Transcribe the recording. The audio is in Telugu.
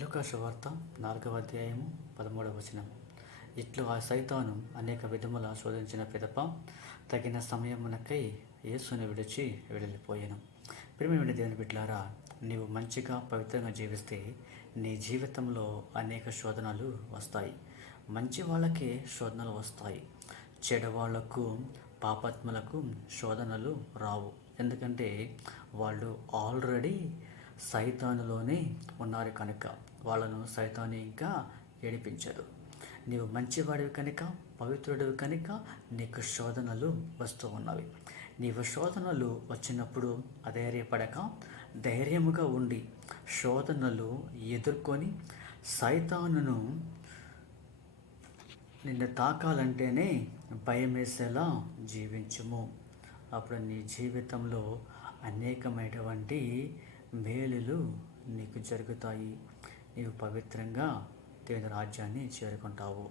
లూకా సువార్త 4వ అధ్యాయము 13వ వచనం. ఇట్లు ఆ సైతాను అనేక విధముల శోధించిన పిదప తగిన సమయమునకై యేసుని విడిచి వెళ్ళిపోయాను. ప్రియమైన దేవుని బిడ్డలారా, నీవు మంచిగా పవిత్రంగా జీవిస్తే నీ జీవితంలో అనేక శోధనలు వస్తాయి. మంచి వాళ్ళకే శోధనలు వస్తాయి, చెడవాళ్లకు పాపాత్మలకు శోధనలు రావు. ఎందుకంటే వాళ్ళు ఆల్రెడీ సైతానులోనే ఉన్నారు కనుక వాళ్ళను సైతాను ఇంకా ఏడిపించదు. నీవు మంచివాడివి కనుక, పవిత్రుడివి కనుక నీకు శోధనలు వస్తూ ఉన్నవి. నీవు శోధనలు వచ్చినప్పుడు అధైర్యపడక ధైర్యముగా ఉండి శోధనలు ఎదుర్కొని సైతానును నిన్ను తాకాలంటేనే భయమేసేలా జీవించుము. అప్పుడు నీ జీవితంలో అనేకమైనటువంటి మేలులు నీకు జరుగుతాయి. నీవు పవిత్రంగా దేవుని రాజ్యాన్ని చేరుకుంటావు.